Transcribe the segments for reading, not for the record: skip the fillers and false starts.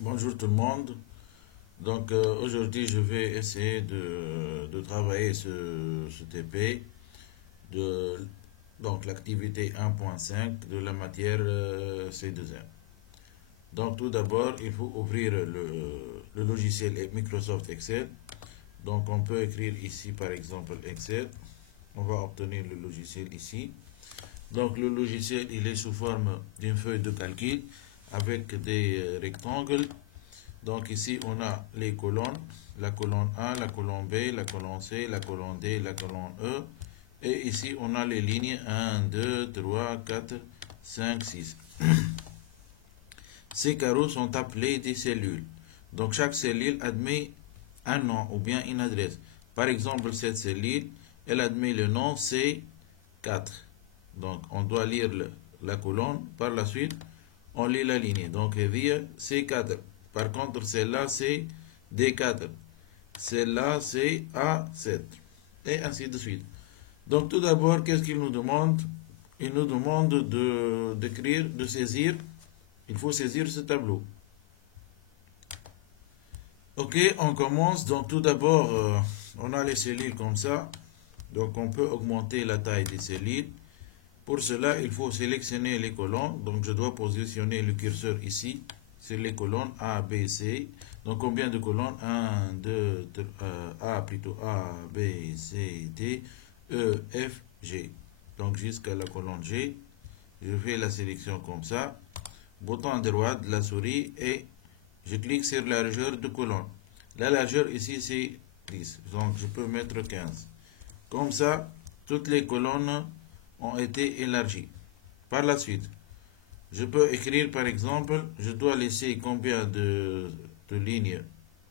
Bonjour tout le monde. Aujourd'hui je vais essayer de travailler ce TP de l'activité 1.5 de la matière C2M. Donc tout d'abord il faut ouvrir le logiciel Microsoft Excel. Donc on peut écrire ici par exemple Excel. On va obtenir le logiciel ici. Donc le logiciel il est sous forme d'une feuille de calcul avec des rectangles. Donc ici, on a les colonnes, la colonne A, la colonne B, la colonne C, la colonne D, la colonne E. Et ici, on a les lignes 1, 2, 3, 4, 5, 6. Ces carreaux sont appelés des cellules. Donc chaque cellule admet un nom ou bien une adresse. Par exemple, cette cellule, elle admet le nom C4. Donc on doit lire la colonne. Par la suite, on lit la ligne. Donc il dit C4. Par contre, celle-là, c'est D4. Celle-là, c'est A7. Et ainsi de suite. Donc, tout d'abord, qu'est-ce qu'il nous demande? Il nous demande d'écrire, de saisir. Il faut saisir ce tableau. Ok, on commence. Donc, tout d'abord, on a les cellules comme ça. Donc, on peut augmenter la taille des cellules. Pour cela, il faut sélectionner les colonnes. Donc, je dois positionner le curseur ici sur les colonnes A, B, C. Donc, combien de colonnes? 1, 2, A plutôt A, B, C, D, E, F, G. Donc, jusqu'à la colonne G. Je fais la sélection comme ça. Bouton droit de la souris et je clique sur la largeur de colonne. La largeur ici, c'est 10. Donc, je peux mettre 15. Comme ça, toutes les colonnes ont été élargies. Par la suite, je peux écrire par exemple, je dois laisser combien de lignes?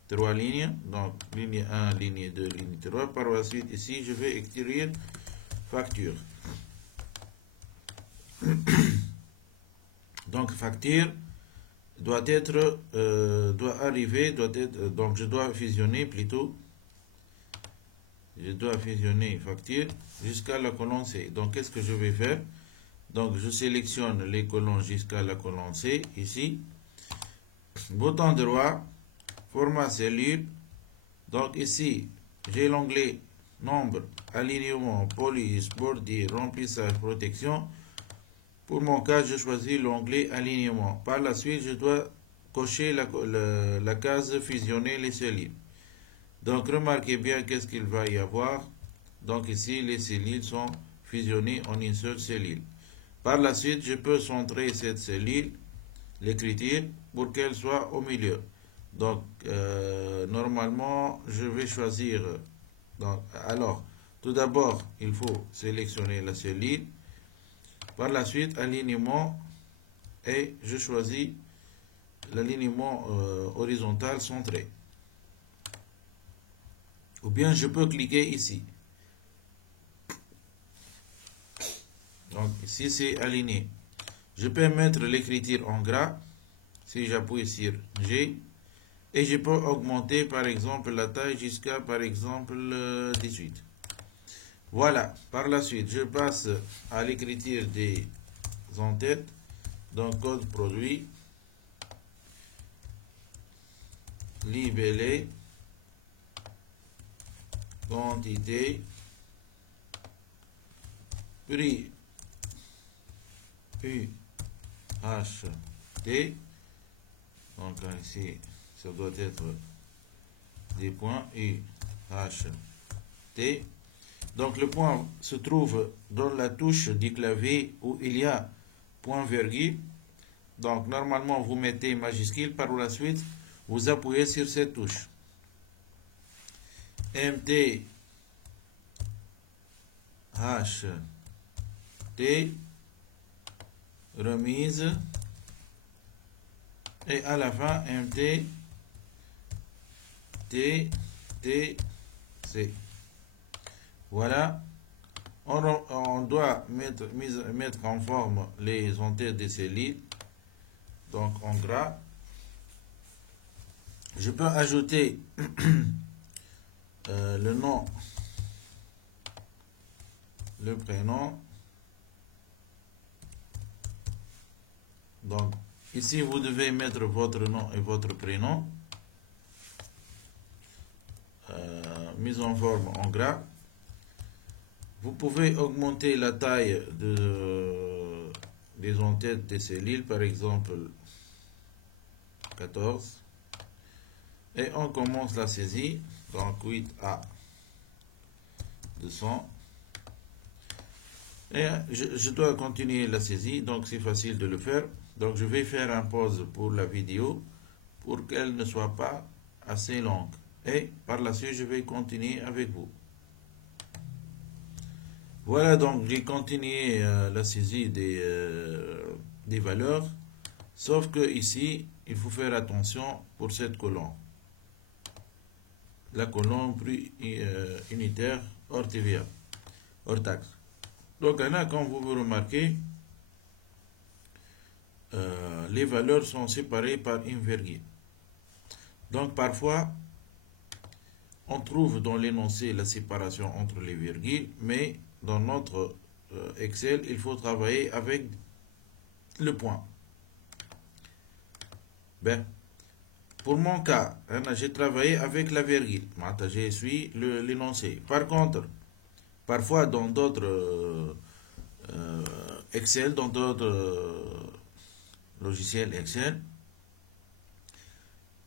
3 lignes. Donc, ligne 1, ligne 2, ligne 3. Par la suite, ici, je vais écrire facture. Donc, facture doit arriver, donc je dois fusionner plutôt. Je dois fusionner facture jusqu'à la colonne C. Donc, qu'est-ce que je vais faire? Donc, je sélectionne les colonnes jusqu'à la colonne C, ici. Bouton droit, format cellule. Donc, ici, j'ai l'onglet nombre, alignement, police, bordure, remplissage, protection. Pour mon cas, je choisis l'onglet alignement. Par la suite, je dois cocher la case fusionner les cellules. Donc, remarquez bien qu'est-ce qu'il va y avoir. Donc, ici, les cellules sont fusionnées en une seule cellule. Par la suite, je peux centrer cette cellule, l'écriture, pour qu'elle soit au milieu. Donc, normalement, je vais choisir. Donc, alors, tout d'abord, il faut sélectionner la cellule. Par la suite, alignement. Et je choisis l'alignement horizontal centré. Ou bien, je peux cliquer ici. Donc, ici, c'est aligné. Je peux mettre l'écriture en gras si j'appuie sur G. Et je peux augmenter, par exemple, la taille jusqu'à, par exemple, 18. Voilà. Par la suite, je passe à l'écriture des en-têtes. Donc, code produit, libellé, quantité, prix, UHT. Donc ici, ça doit être des points UHT. Donc le point se trouve dans la touche du clavier où il y a point virgule. Donc normalement vous mettez majuscule, par la suite vous appuyez sur cette touche. MT HT remise et à la fin MT T T C. Voilà. On doit mettre en forme les en-têtes des cellules. Donc en gras. Je peux ajouter le nom, le prénom. Donc Ici, vous devez mettre votre nom et votre prénom. Mise en forme en gras. Vous pouvez augmenter la taille des en-têtes des cellules, par exemple 14. Et on commence la saisie, donc 8 à 200. Et je dois continuer la saisie, donc c'est facile de le faire. Donc je vais faire un pause pour la vidéo pour qu'elle ne soit pas assez longue. Et par la suite, je vais continuer avec vous. Voilà, donc j'ai continué la saisie des valeurs. Sauf que ici, il faut faire attention pour cette colonne. La colonne plus unitaire hors TVA, hors taxe. Donc là, comme vous remarquez, les valeurs sont séparées par une virgule. Donc parfois, on trouve dans l'énoncé la séparation entre les virgules, mais dans notre Excel, il faut travailler avec le point. Ben, pour mon cas, j'ai travaillé avec la virgule. J'ai suivi l'énoncé. Par contre, parfois dans d'autres Excel, dans d'autres logiciels Excel,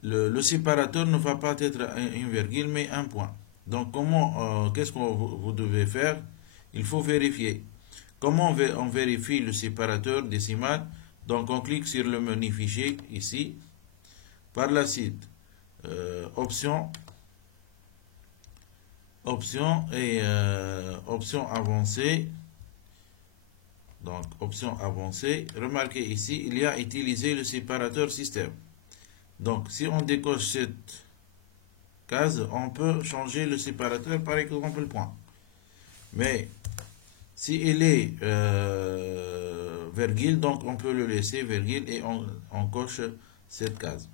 le séparateur ne va pas être une virgule, mais un point. Donc, qu'est-ce que vous devez faire? Il faut vérifier. Comment on vérifie le séparateur décimal? Donc, on clique sur le menu fichier ici. Par la suite, option et option avancée. Donc, option avancée. Remarquez ici, il y a utilisé le séparateur système. Donc, si on décoche cette case, on peut changer le séparateur, par exemple, point. Mais, si il est virgule, donc on peut le laisser virgule et on coche cette case.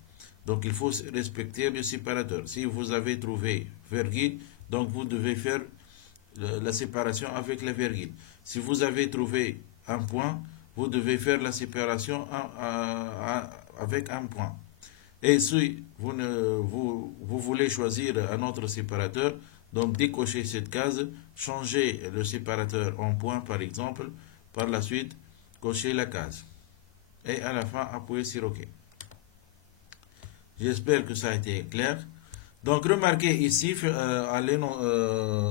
Donc, il faut respecter le séparateur. Si vous avez trouvé virgule, donc vous devez faire la séparation avec la virgule. Si vous avez trouvé un point, vous devez faire la séparation avec un point. Et si vous voulez choisir un autre séparateur, donc décochez cette case, changez le séparateur en point par exemple, par la suite, cochez la case. Et à la fin, appuyez sur OK. J'espère que ça a été clair. Donc remarquez ici,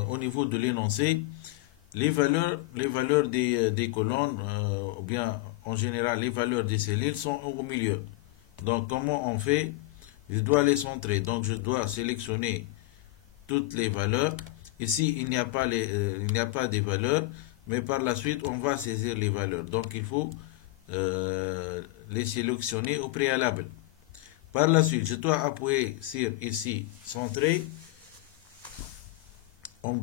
au niveau de l'énoncé, les valeurs des colonnes, ou bien en général les valeurs des cellules sont au milieu. Donc comment on fait? Je dois les centrer. Donc je dois sélectionner toutes les valeurs. Ici il n'y a pas des valeurs, mais par la suite on va saisir les valeurs. Donc il faut les sélectionner au préalable. Par la suite, je dois appuyer sur ici centrer en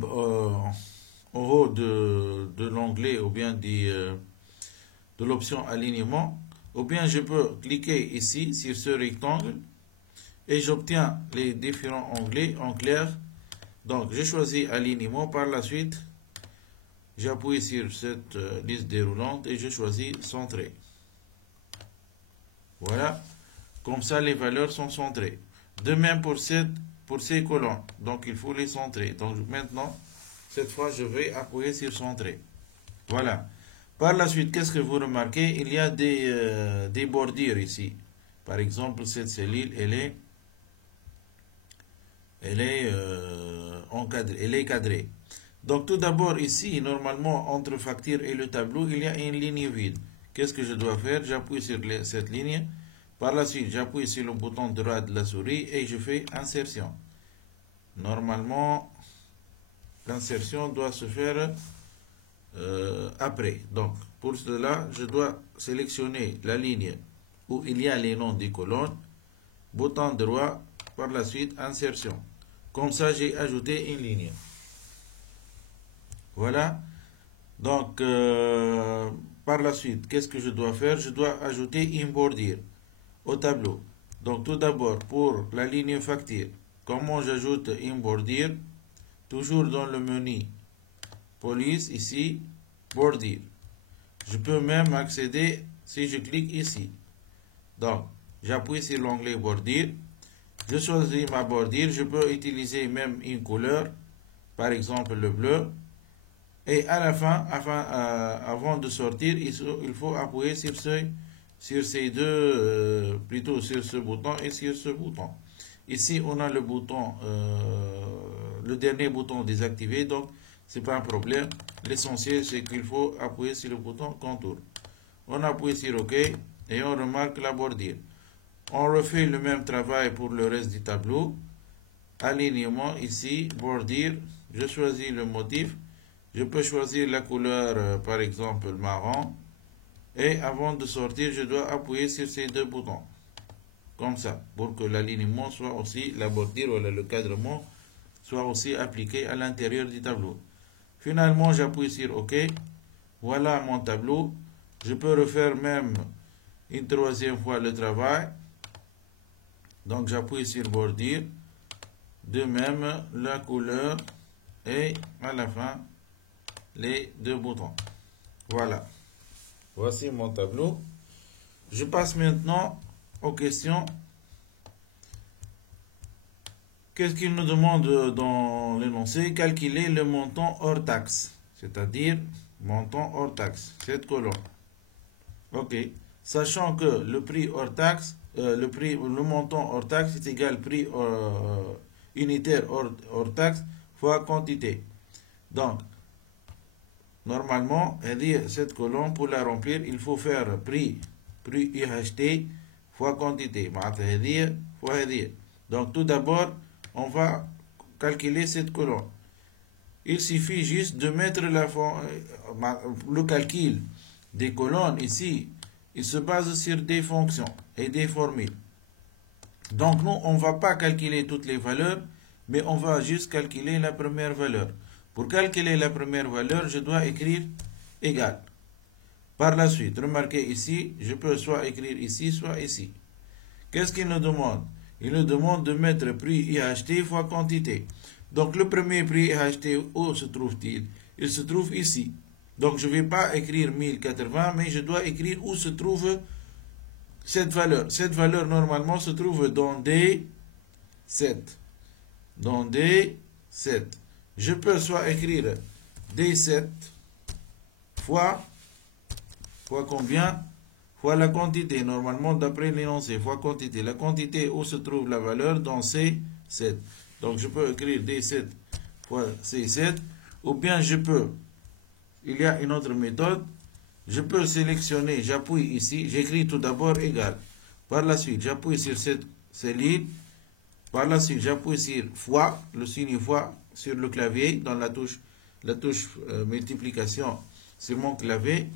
haut de l'onglet ou bien de l'option alignement. Ou bien je peux cliquer ici sur ce rectangle et j'obtiens les différents onglets en clair. Donc j'ai choisi alignement. Par la suite, j'appuie sur cette liste déroulante et je choisis centrer. Voilà. Comme ça, les valeurs sont centrées. De même pour ces colonnes. Donc, il faut les centrer. Donc, maintenant, cette fois, je vais appuyer sur centrer. Voilà. Par la suite, qu'est-ce que vous remarquez? Il y a des bordures ici. Par exemple, cette cellule, elle est encadrée, elle est cadrée. Donc, tout d'abord, ici, normalement, entre facture et le tableau, il y a une ligne vide. Qu'est-ce que je dois faire? J'appuie sur cette ligne. Par la suite, j'appuie sur le bouton droit de la souris et je fais insertion. Normalement, l'insertion doit se faire après. Donc, pour cela, je dois sélectionner la ligne où il y a les noms des colonnes. Bouton droit, par la suite, insertion. Comme ça, j'ai ajouté une ligne. Voilà. Donc, par la suite, qu'est-ce que je dois faire? Je dois ajouter une bordure au tableau. Donc tout d'abord pour la ligne facture, comment j'ajoute une bordure? Toujours dans le menu police ici, bordure. Je peux même accéder si je clique ici. Donc, j'appuie sur l'onglet bordure. Je choisis ma bordure. Je peux utiliser même une couleur, par exemple le bleu. Et à la fin, avant de sortir, il faut appuyer sur ces deux, plutôt sur ce bouton et sur ce bouton. Ici, on a le bouton, le dernier bouton désactivé, donc c'est pas un problème. L'essentiel, c'est qu'il faut appuyer sur le bouton contour. On appuie sur OK et on remarque la bordure. On refait le même travail pour le reste du tableau. Alignement ici, bordure. Je choisis le motif. Je peux choisir la couleur, par exemple marron. Et avant de sortir, je dois appuyer sur ces deux boutons. Comme ça, pour que l'alignement soit aussi, la bordure ou le cadrement soit aussi appliqué à l'intérieur du tableau. Finalement, j'appuie sur OK. Voilà mon tableau. Je peux refaire même une troisième fois le travail. Donc, j'appuie sur bordure. De même, la couleur et à la fin, les deux boutons. Voilà. Voici mon tableau. Je passe maintenant aux questions. Qu'est-ce qu'il nous demande dans l'énoncé? Calculer le montant hors taxe, c'est-à-dire montant hors taxe, cette colonne. Ok. Sachant que le prix hors taxe, le montant hors taxe est égal prix unitaire hors taxe fois quantité. Donc, normalement, cette colonne, pour la remplir, il faut faire prix UHT fois quantité. Donc, tout d'abord, on va calculer cette colonne. Il suffit juste de mettre le calcul des colonnes ici. Il se base sur des fonctions et des formules. Donc, nous, on ne va pas calculer toutes les valeurs, mais on va juste calculer la première valeur. Pour calculer la première valeur, je dois écrire égal. Par la suite, remarquez ici, je peux soit écrire ici, soit ici. Qu'est-ce qu'il nous demande? Il nous demande de mettre prix IHT fois quantité. Donc, le premier prix IHT, où se trouve-t-il? Il se trouve ici. Donc, je ne vais pas écrire 1080, mais je dois écrire où se trouve cette valeur. Cette valeur, normalement, se trouve dans D7. Dans D7. Je peux soit écrire D7 fois combien? Fois la quantité, normalement d'après l'énoncé, fois quantité. La quantité où se trouve la valeur dans C7. Donc je peux écrire D7 fois C7, ou bien je peux, il y a une autre méthode, je peux sélectionner, j'appuie ici, j'écris tout d'abord égal. Par la suite, j'appuie sur cette ligne. Par la suite, j'appuie sur fois, le signe fois sur le clavier, dans la touche multiplication sur mon clavier.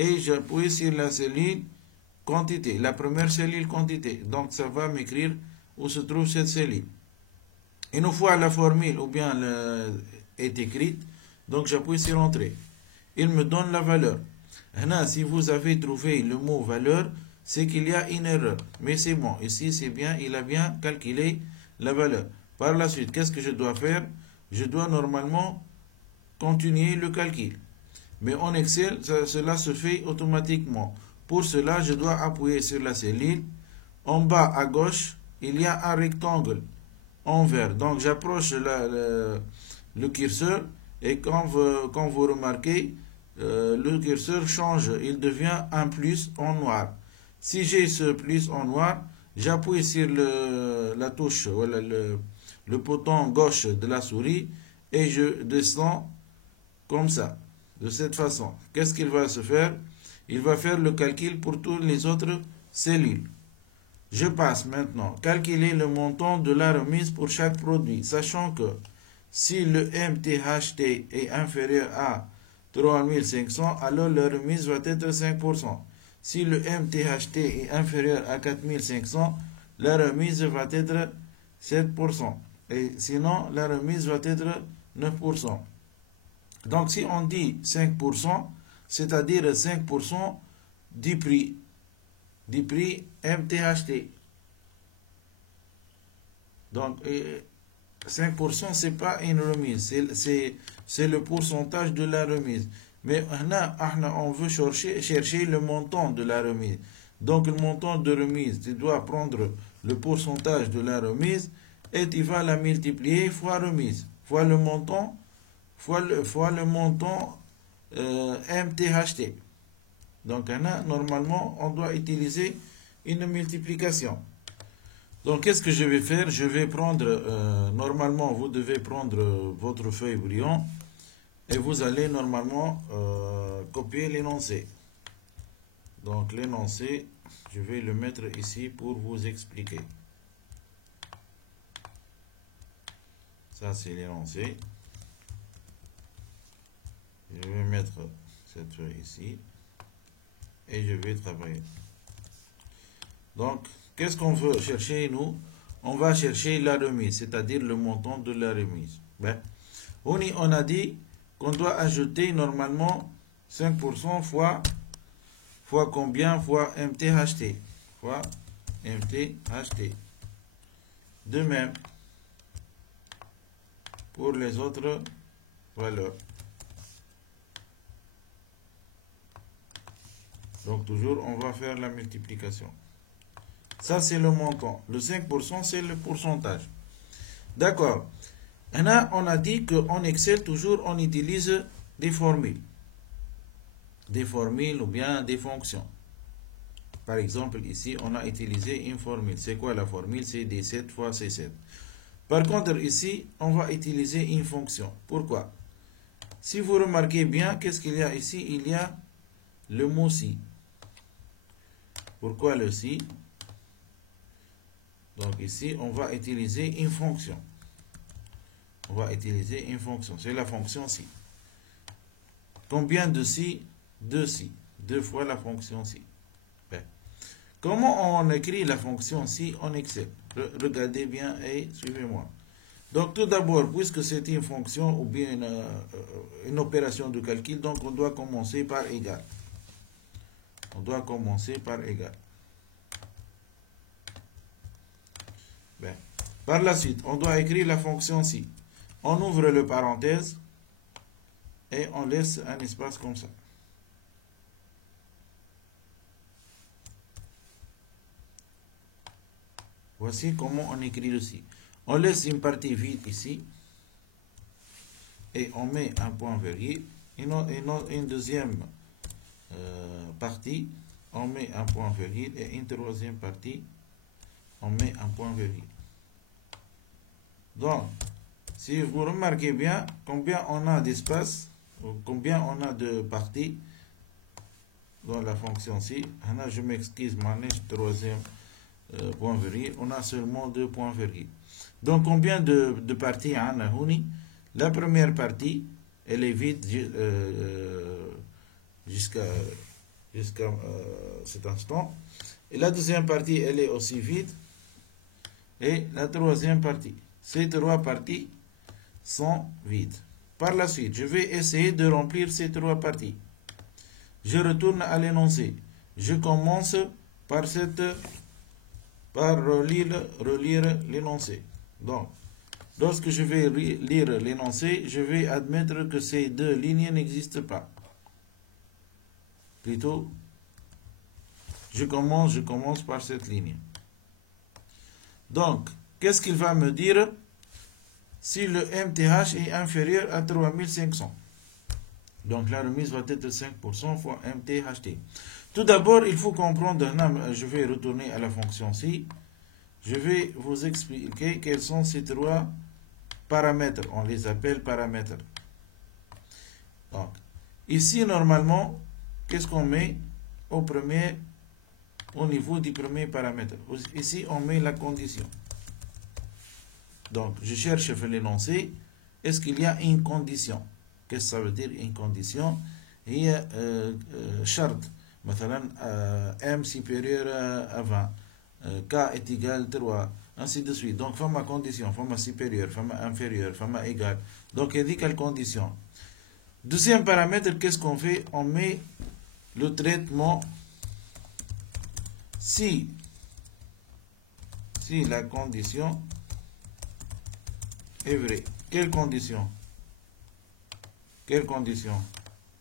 Et j'appuie sur la cellule quantité, la première cellule quantité. Donc, ça va m'écrire où se trouve cette cellule. Une fois la formule ou bien est écrite, donc j'appuie sur entrée. Il me donne la valeur. Là, si vous avez trouvé le mot valeur, c'est qu'il y a une erreur. Mais c'est bon, ici c'est bien, il a bien calculé la valeur. Par la suite, qu'est-ce que je dois faire? Je dois normalement continuer le calcul. Mais en Excel, cela se fait automatiquement. Pour cela, je dois appuyer sur la cellule. En bas à gauche, il y a un rectangle en vert. Donc, j'approche le curseur et quand vous remarquez, le curseur change. Il devient un plus en noir. Si j'ai ce plus en noir, j'appuie sur la touche, voilà, le bouton gauche de la souris et je descends comme ça. De cette façon, qu'est-ce qu'il va se faire? Il va faire le calcul pour toutes les autres cellules. Je passe maintenant calculer le montant de la remise pour chaque produit, sachant que si le MTHT est inférieur à 3500, alors la remise va être 5%. Si le MTHT est inférieur à 4500, la remise va être 7%. Et sinon, la remise va être 9%. Donc, si on dit 5%, c'est-à-dire 5% du prix MTHT. Donc, 5%, ce n'est pas une remise, c'est le pourcentage de la remise. Mais là, on veut chercher le montant de la remise. Donc le montant de remise, tu dois prendre le pourcentage de la remise et tu vas la multiplier fois remise, fois le montant, fois le montant MTHT. Donc normalement, on doit utiliser une multiplication. Donc qu'est-ce que je vais faire? Je vais prendre, normalement vous devez prendre votre feuille brouillon et vous allez normalement copier l'énoncé. Donc l'énoncé, je vais le mettre ici pour vous expliquer. Ça c'est l'énoncé. Je vais mettre cette feuille ici et je vais travailler. Donc, qu'est-ce qu'on veut chercher, nous? On va chercher la remise, c'est-à-dire le montant de la remise. Ben, on a dit qu'on doit ajouter normalement 5% fois combien? Fois MTHT. Fois MTHT. De même, pour les autres valeurs. Donc, toujours, on va faire la multiplication. Ça, c'est le montant. Le 5%, c'est le pourcentage. D'accord. Là, on a dit qu'en Excel, toujours, on utilise des formules. Des formules ou bien des fonctions. Par exemple, ici, on a utilisé une formule. C'est quoi la formule? C'est D7 fois C7. Par contre, ici, on va utiliser une fonction. Pourquoi? Si vous remarquez bien, qu'est-ce qu'il y a ici? Il y a le mot si. Pourquoi le si? Donc ici, on va utiliser une fonction. On va utiliser une fonction. C'est la fonction si. Combien de si? 2 si. 2 fois la fonction si. Ben. Comment on écrit la fonction si en Excel? Regardez bien et suivez-moi. Donc tout d'abord, puisque c'est une fonction ou bien une opération de calcul, donc on doit commencer par égal. On doit commencer par égal. Ben, par la suite, on doit écrire la fonction si. On ouvre le parenthèse et on laisse un espace comme ça. Voici comment on écrit le si. On laisse une partie vide ici et on met un point virgule. Une deuxième partie, on met un point virgule et une troisième partie, on met un point virgule. Donc, si vous remarquez bien combien on a d'espace, ou combien on a de parties dans la fonction ci, je m'excuse, troisième point virgule, on a seulement 2 points virgule. Donc, combien de parties on a? La première partie, elle est vide jusqu'à cet instant. Et la deuxième partie, elle est aussi vide. Et la troisième partie. Ces 3 parties sont vides. Par la suite, je vais essayer de remplir ces 3 parties. Je retourne à l'énoncé. Je commence par relire l'énoncé. Donc, lorsque je vais lire l'énoncé, je vais admettre que ces 2 lignes n'existent pas. Plutôt, je commence par cette ligne. Donc, qu'est-ce qu'il va me dire si le MTH est inférieur à 3500? Donc, la remise va être 5% fois MTHT. Tout d'abord, il faut comprendre, je vais retourner à la fonction ci. Je vais vous expliquer quels sont ces 3 paramètres. On les appelle paramètres. Donc, ici, normalement, qu'est-ce qu'on met au niveau du premier paramètre? Ici, on met la condition. Donc, je cherche l'énoncé. Est-ce qu'il y a une condition? Qu'est-ce que ça veut dire une condition? Il y a charte. مثلا M supérieur à 20. K est égal à 3. Ainsi de suite. Donc, forme condition, forme supérieure, forme inférieure, forme égale. Donc, il dit quelle condition. Deuxième paramètre, qu'est-ce qu'on fait? On met le traitement si la condition est vraie. Quelle condition? Quelle condition?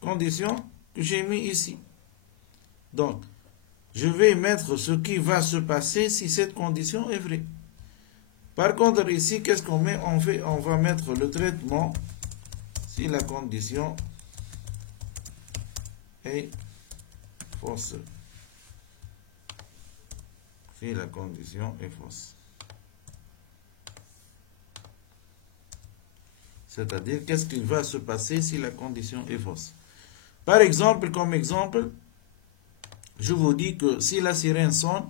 Condition que j'ai mis ici. Donc, je vais mettre ce qui va se passer si cette condition est vraie. Par contre, ici, qu'est-ce qu'on met? On va mettre le traitement si la condition est fausse. Si la condition est fausse. C'est-à-dire, qu'est-ce qui va se passer si la condition est fausse? Par exemple, comme exemple, je vous dis que si la sirène sonne,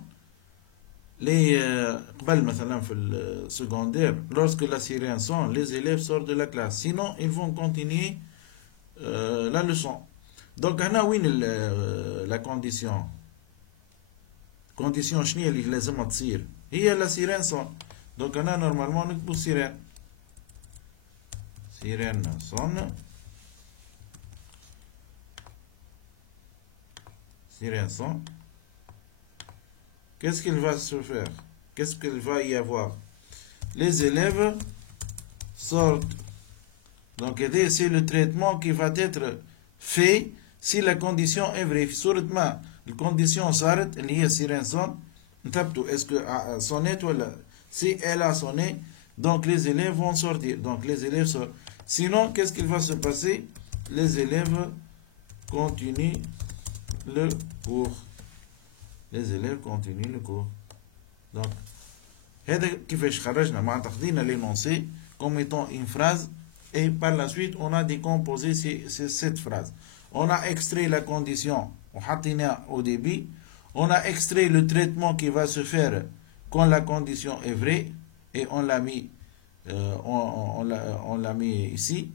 secondaire, lorsque la sirène sonne, les élèves sortent de la classe. Sinon, ils vont continuer la leçon. Donc, on a la condition. Condition chenille, il les aime تصير. هي la sirène sonne. Donc, on a normalement une sirène. Sirène sonne. Sirène sonne. Qu'est-ce qu'il va se faire? Qu'est-ce qu'il va y avoir? Les élèves sortent. Donc, c'est le traitement qui va être fait si la condition est vraie. Sûrement, la condition s'arrête, il y a sirène sonne. Est-ce que sonné ou là? Si elle a sonné, donc les élèves vont sortir. Donc, les élèves sortent. Sinon, qu'est-ce qu'il va se passer? Les élèves continuent le cours. Les élèves continuent le cours. Donc, هذا كيفاش خرجنا معناتها خدينا l'énoncé comme étant une phrase et par la suite on a décomposé cette phrase. On a extrait la condition au début, on a extrait le traitement qui va se faire quand la condition est vraie et on l'a mis on l'a mis ici.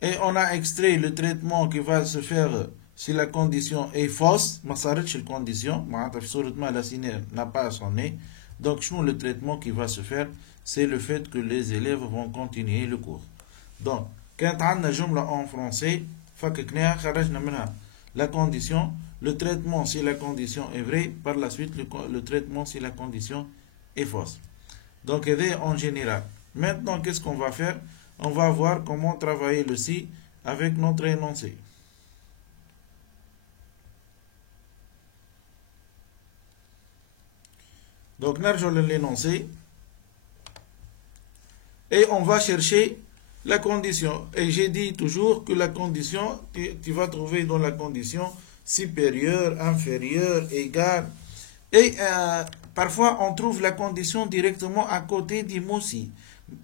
Et on a extrait le traitement qui va se faire si la condition est fausse. Ma s'arrête la condition, la sirène n'a pas sonné. Donc, le traitement qui va se faire, c'est le fait que les élèves vont continuer le cours. Donc, quand on a une en français, la condition, le traitement si la condition est vraie, par la suite le traitement si la condition est fausse. Donc, en général. Maintenant, qu'est-ce qu'on va faire? On va voir comment travailler le si avec notre énoncé. Donc, nous l'énoncé et on va chercher la condition. Et j'ai dit toujours que la condition, tu vas trouver dans la condition supérieure, inférieure, égale. Et parfois, on trouve la condition directement à côté du mot si.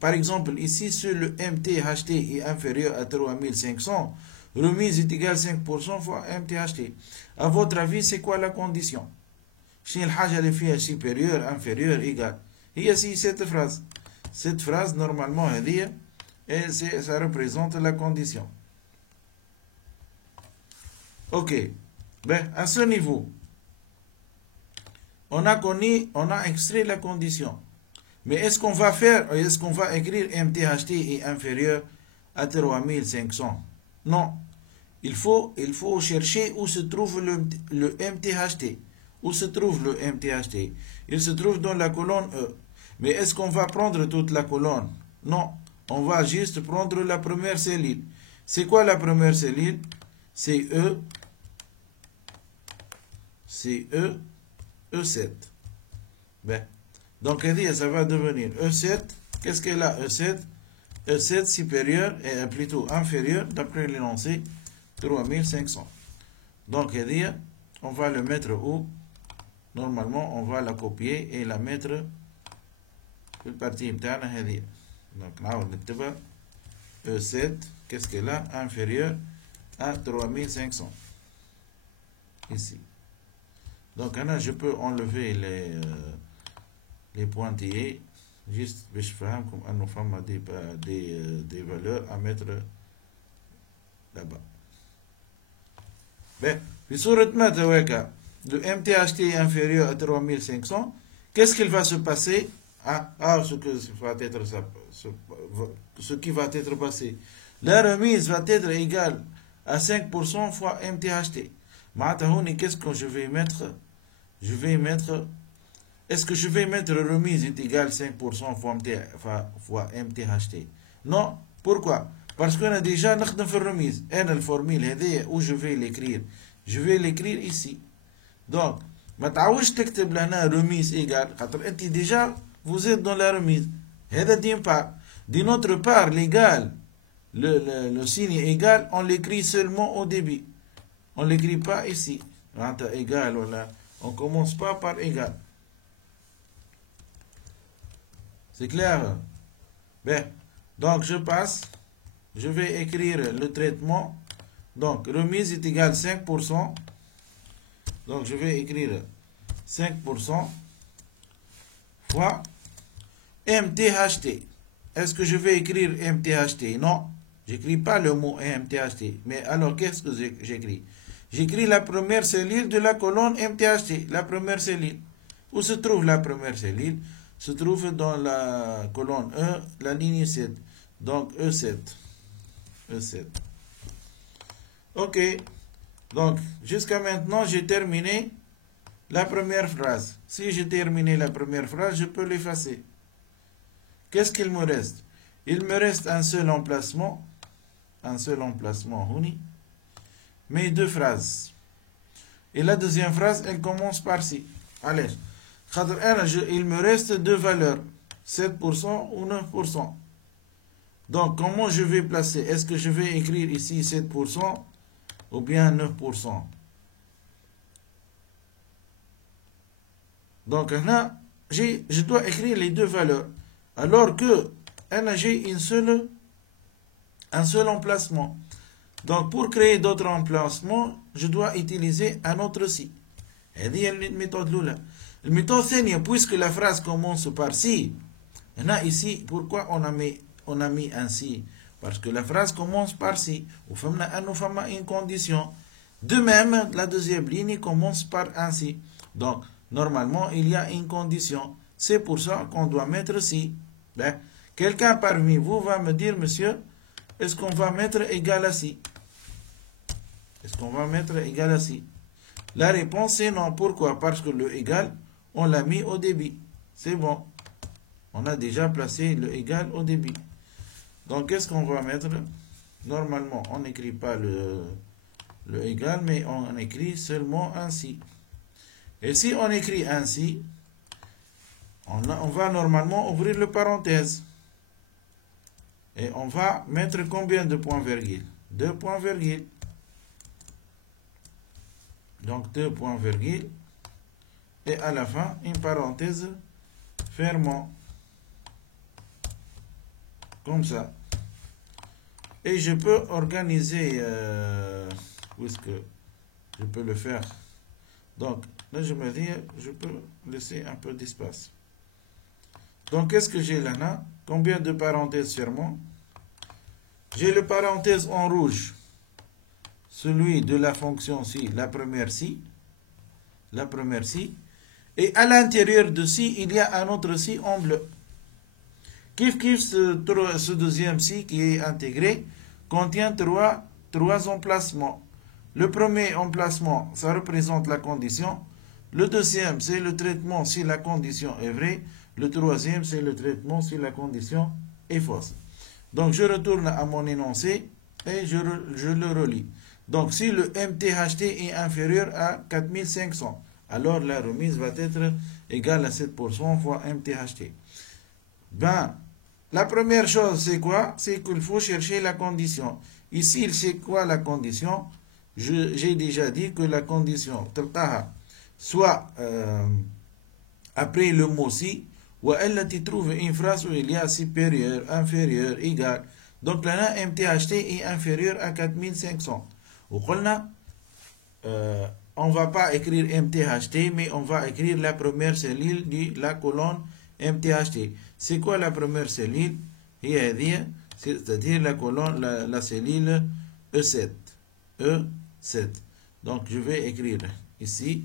Par exemple, ici, sur le MTHT est inférieur à 3500, remise est égale 5% fois MTHT. À votre avis, c'est quoi la condition? Si le haja est supérieur, inférieur, égal. Il y a ici cette phrase. Cette phrase, normalement, ça représente la condition. Ok. Ben, à ce niveau, on a extrait la condition. Mais est-ce qu'on va écrire MTHT est inférieur à 3500? Non. Il faut chercher où se trouve le MTHT. Où se trouve le MTHT? Il se trouve dans la colonne E. Mais est-ce qu'on va prendre toute la colonne? Non. On va juste prendre la première cellule. C'est quoi la première cellule? C'est E. C'est E. E7. Ben. Donc, ça va devenir E7. Qu'est-ce qu'elle a, E7? E7 supérieur, et plutôt inférieur, d'après l'énoncé, 3500. Donc, on va le mettre où? Normalement, on va la copier et la mettre في البارتي بتاعنا هذه. Donc, نعاود نكتبها E7, qu'est-ce qu'elle a? Inférieur à 3500. Ici. Donc, là, je peux enlever les pointillés, juste باش نفهمكم انه فما des valeurs à mettre là-bas. Ben, في صورة ماذا هكا le MTHT est inférieur à 3500, qu'est-ce qu'il va se passer? Ce qui va être passé. La remise va être égale à 5% fois MTHT. Qu'est-ce que je vais mettre? Est-ce que je vais mettre remise est égale 5% fois MTHT? Non. Pourquoi? Parce qu'on a déjà notre remise. Et la formule où je vais l'écrire. je vais l'écrire ici. Donc, ما تعاودش تكتب لهنا remise égale خاطر انت déjà vous êtes dans la remise. هذا d'une part. D'une autre part, l'égal, le signe égal, on l'écrit seulement au début. On ne l'écrit pas ici. Égal, voilà. On ne commence pas par égal. C'est clair? Bien. Donc, je passe. Je vais écrire le traitement. Donc, remise est égale 5%. Donc, je vais écrire 5% fois MTHT. Est-ce que je vais écrire MTHT? Non, j'écris pas le mot MTHT. Mais alors, qu'est-ce que j'écris? J'écris la première cellule de la colonne MTHT. La première cellule. Où se trouve la première cellule? Se trouve dans la colonne E, la ligne 7. Donc, E7. E7. Ok. Donc, jusqu'à maintenant, j'ai terminé la première phrase. Si j'ai terminé la première phrase, je peux l'effacer. Qu'est-ce qu'il me reste? Il me reste un seul emplacement, mais deux phrases. Et la deuxième phrase, elle commence par ci. Allez, il me reste deux valeurs, 7% ou 9%. Donc, comment je vais placer? Est-ce que je vais écrire ici 7% ou bien 9%? Donc, là, je dois écrire les deux valeurs. Alors que j'ai un seul emplacement. Donc, pour créer d'autres emplacements, je dois utiliser un autre si. Et dit la méthode là. La méthode c'est puisque la phrase commence par si. Ici, pourquoi on a mis un si? Parce que la phrase commence par si. Ou une condition. De même, la deuxième ligne commence par un si. Donc, normalement, il y a une condition. C'est pour ça qu'on doit mettre si. Ben, quelqu'un parmi vous va me dire, monsieur, est-ce qu'on va mettre égal à si? Est-ce qu'on va mettre égal à si? La réponse est non. Pourquoi? Parce que le égal, on l'a mis au début. C'est bon. On a déjà placé le égal au début. Donc, qu'est-ce qu'on va mettre? Normalement, on n'écrit pas le égal, mais on écrit seulement un si. Et si on écrit ainsi, on va normalement ouvrir le parenthèse. Et on va mettre combien de points virgule? 2 points virgule. Donc 2 points virgule. Et à la fin, une parenthèse fermant. Comme ça. Et je peux organiser, puisque je peux le faire. Donc, là, je me dis, je peux laisser un peu d'espace. Donc, qu'est-ce que j'ai là? Combien de parenthèses fermant? J'ai le parenthèse en rouge. Celui de la fonction si, la première si. La première si. Et à l'intérieur de si, il y a un autre si en bleu. Kif ce deuxième si qui est intégré contient trois emplacements. Le premier emplacement, ça représente la condition. Le deuxième, c'est le traitement si la condition est vraie. Le troisième, c'est le traitement si la condition est fausse. Donc, je retourne à mon énoncé et je le relis. Donc, si le MTHT est inférieur à 4500, alors la remise va être égale à 7% fois MTHT. Ben, la première chose, c'est quoi? C'est qu'il faut chercher la condition. Ici, c'est quoi la condition? J'ai déjà dit que la condition, soit après le mot si, ou elle trouve une phrase où il y a supérieur, inférieur, égal. Donc là, MTHT est inférieur à 4500. On ne va pas écrire MTHT, mais on va écrire la première cellule de la colonne MTHT. C'est quoi la première cellule? C'est-à-dire la colonne, la cellule E7. E7. Donc je vais écrire ici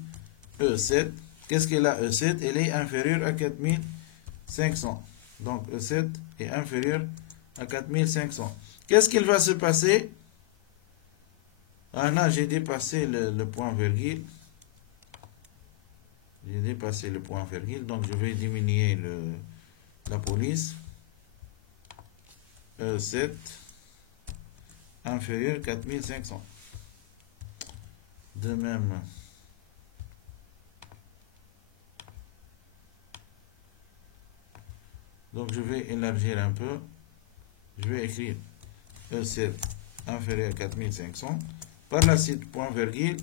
E7. Qu'est-ce qu'elle a E7? Elle est inférieure à 4500. Donc E7 est inférieur à 4500. Qu'est-ce qu'il va se passer? Ah là, j'ai dépassé le point virgule. J'ai dépassé le point virgule. Donc je vais diminuer la police. E7 inférieur à 4500. De même, donc je vais élargir un peu. Je vais écrire E7 inférieur à 4500. Par la suite, point virgule.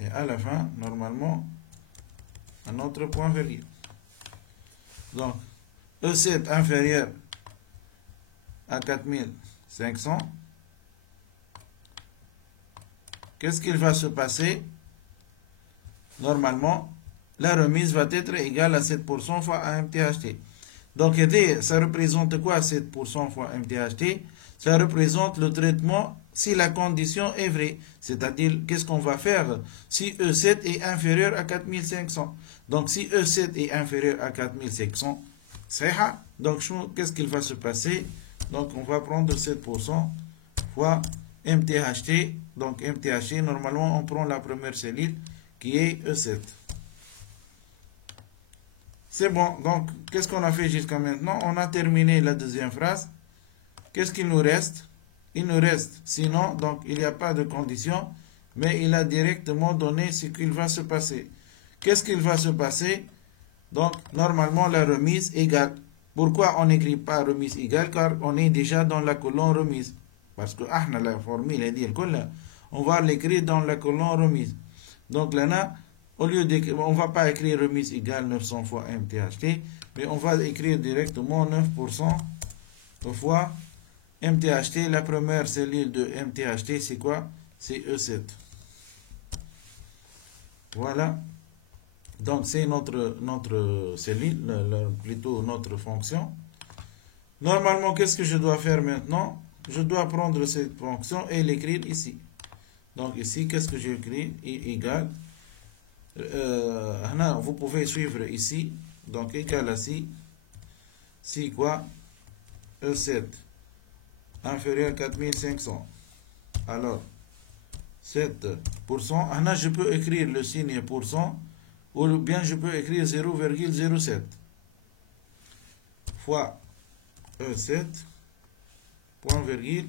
Et à la fin, normalement, un autre point virgule. Donc, E7 inférieur à 4500. Qu'est-ce qu'il va se passer? Normalement, la remise va être égale à 7% fois AMTHT. Donc, ça représente quoi 7% fois MTHT? Ça représente le traitement si la condition est vraie. C'est-à-dire, qu'est-ce qu'on va faire si E7 est inférieur à 4500? Donc, si E7 est inférieur à 4500, c'est ça. Donc, qu'est-ce qu'il va se passer? Donc, on va prendre 7% fois MTHT. Donc, MTHT, normalement, on prend la première cellule qui est E7. C'est bon. Donc, qu'est-ce qu'on a fait jusqu'à maintenant? On a terminé la deuxième phrase. Qu'est-ce qu'il nous reste? Il nous reste, sinon, donc, il n'y a pas de condition, mais il a directement donné ce qu'il va se passer. Qu'est-ce qu'il va se passer? Donc, normalement, la remise égale. Pourquoi on n'écrit pas remise égale? Car on est déjà dans la colonne remise. Parce que la formule est dit, on va l'écrire dans la colonne remise. Donc là, au lieu d'écrire, on ne va pas écrire remise égale 900 fois MTHT, mais on va écrire directement 9% fois MTHT. La première cellule de MTHT, c'est quoi? C'est E7. Voilà. Donc, c'est notre cellule, plutôt notre fonction. Normalement, qu'est-ce que je dois faire maintenant? Je dois prendre cette fonction et l'écrire ici. Donc, ici, qu'est-ce que j'écris? Égal. Vous pouvez suivre ici. Donc, égal à si. Si quoi? E7 inférieur à 4500. Alors, 7%. Je peux écrire le signe pourcent. Ou bien je peux écrire 0,07 fois E7, point virgule,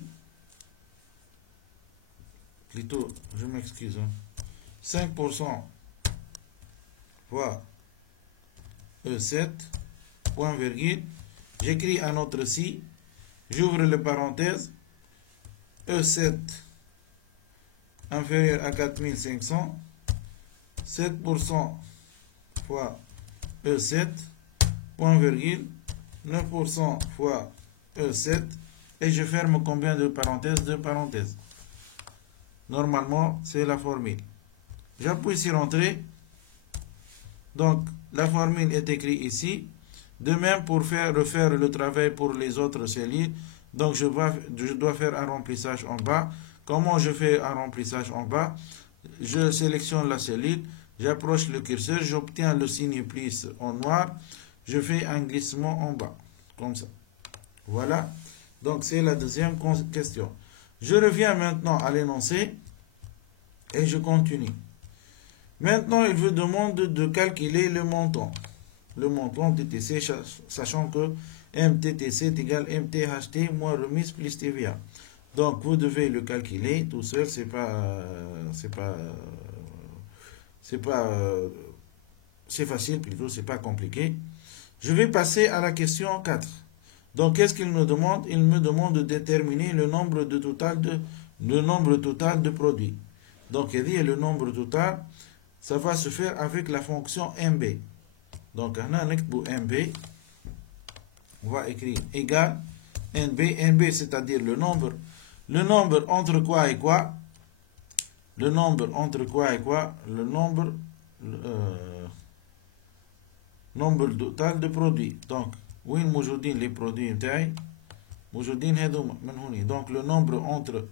plutôt, je m'excuse, 5% fois E7, point virgule, j'écris un autre si, j'ouvre les parenthèses, E7 inférieur à 4500, 7% fois E7, point virgule, 9% fois E7, et je ferme combien de parenthèses? Deux parenthèses. Normalement, c'est la formule. J'appuie sur Entrée. Donc, la formule est écrite ici. De même, pour refaire le travail pour les autres cellules, donc je dois faire un remplissage en bas. Comment je fais un remplissage en bas? Je sélectionne la cellule. J'approche le curseur, j'obtiens le signe plus en noir, je fais un glissement en bas, comme ça. Voilà, donc c'est la deuxième question. Je reviens maintenant à l'énoncé et je continue. Maintenant, il vous demande de calculer le montant. Le montant TTC, sachant que MTTC est égal MTHT moins remise plus TVA. Donc, vous devez le calculer tout seul, c'est facile plutôt, c'est pas compliqué. Je vais passer à la question 4. Donc, qu'est-ce qu'il me demande? Il me demande de déterminer le nombre total de produits. Donc, il dit le nombre total, ça va se faire avec la fonction MB. Donc, on a un MB, on va écrire égal NB, c'est-à-dire le nombre entre quoi et quoi? Le nombre entre quoi et quoi? Le nombre total de produits. Donc, oui, les produits donc le nombre entre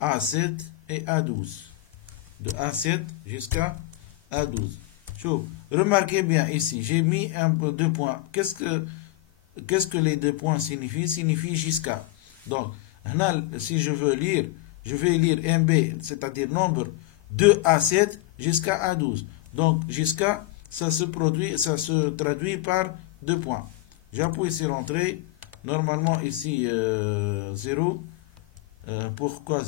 A7 et A12. De A7 jusqu'à A12. Remarquez bien ici, j'ai mis deux points. Qu'est-ce que les deux points signifient? Signifie jusqu'à. Donc, si je veux lire, je vais lire MB, c'est-à-dire nombre de A7 jusqu'à A12. Donc, jusqu'à, ça se traduit par deux points. J'appuie sur Entrée. Normalement, ici, 0. Pourquoi 0?